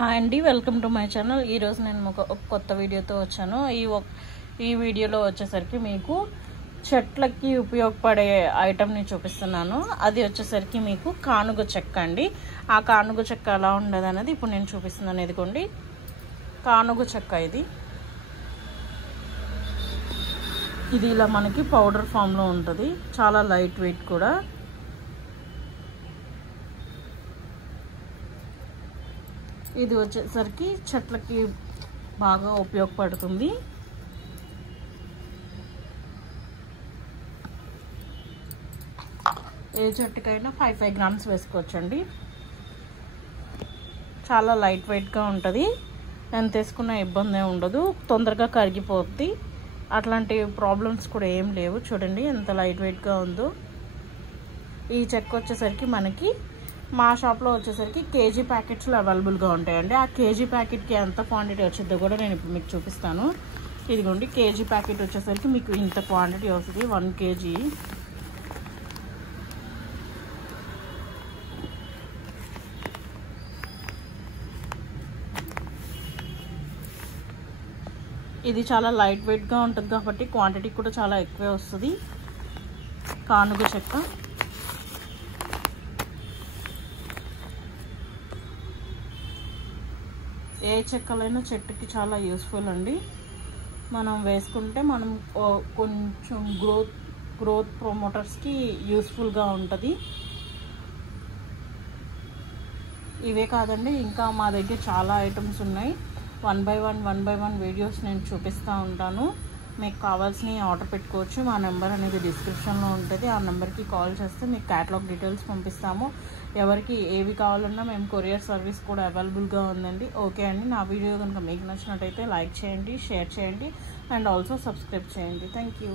Hi అండి, welcome to my channel. ఈరోజు నేను ఒక కొత్త వీడియోతో వచ్చాను. ఈ వీడియోలో వచ్చేసరికి మీకు చెట్లకి ఉపయోగపడే ఐటమ్ని చూపిస్తున్నాను. అది వచ్చేసరికి మీకు కానుగ చెక్క అండి. ఆ కానుగ చెక్క ఎలా ఉండదు అనేది ఇప్పుడు నేను చూపిస్తున్నాను. ఇదిగోండి కానుగ చెక్క. ఇది ఇలా మనకి పౌడర్ ఫామ్లో ఉంటుంది. చాలా లైట్ వెయిట్ కూడా. ఇది వచ్చేసరికి చెట్లకి బాగా ఉపయోగపడుతుంది. ఏ చెట్టుకైనా 5 గ్రామ్స్ వేసుకోవచ్చండి. చాలా లైట్ వెయిట్గా ఉంటుంది. ఎంత వేసుకున్న ఇబ్బంది ఉండదు, తొందరగా కరిగిపోద్ది. అట్లాంటి ప్రాబ్లమ్స్ కూడా ఏం లేవు. చూడండి ఎంత లైట్ వెయిట్గా ఉందో. ఈ చెక్క వచ్చేసరికి మనకి మా షాప్లో వచ్చేసరికి కేజీ ప్యాకెట్స్లో అవైలబుల్గా ఉంటాయండి. ఆ కేజీ ప్యాకెట్కి ఎంత క్వాంటిటీ వచ్చిందో కూడా నేను ఇప్పుడు మీకు చూపిస్తాను. ఇదిగోండి కేజీ ప్యాకెట్ వచ్చేసరికి మీకు ఇంత క్వాంటిటీ వస్తుంది. 1 kg. ఇది చాలా లైట్ వెయిట్గా ఉంటుంది కాబట్టి క్వాంటిటీ కూడా చాలా ఎక్కువే వస్తుంది. కానుగ చెక్క ఏ చెక్కలైనా చెట్టుకి చాలా యూస్ఫుల్ అండి. మనం వేసుకుంటే మనం కొంచెం గ్రోత్ ప్రమోటర్స్కి యూస్ఫుల్గా ఉంటుంది. ఇవే కాదండి, ఇంకా మా దగ్గర చాలా ఐటమ్స్ ఉన్నాయి. 1 by 1 వీడియోస్ నేను చూపిస్తూ ఉంటాను. మీకు కావాల్సినవి ఆర్డర్ పెట్టుకోవచ్చు. మా నెంబర్ అనేది డిస్క్రిప్షన్లో ఉంటుంది. ఆ నెంబర్కి కాల్ చేస్తే మీకు క్యాటలాగ్ డీటెయిల్స్ పంపిస్తాము. ఎవరికి ఏవి కావాలన్నా మేము కొరియర్ సర్వీస్ కూడా అవైలబుల్గా ఉందండి. ఓకే అండి, నా వీడియో కనుక మీకు నచ్చినట్టయితే లైక్ చేయండి, షేర్ చేయండి అండ్ ఆల్సో సబ్స్క్రైబ్ చేయండి. Thank you.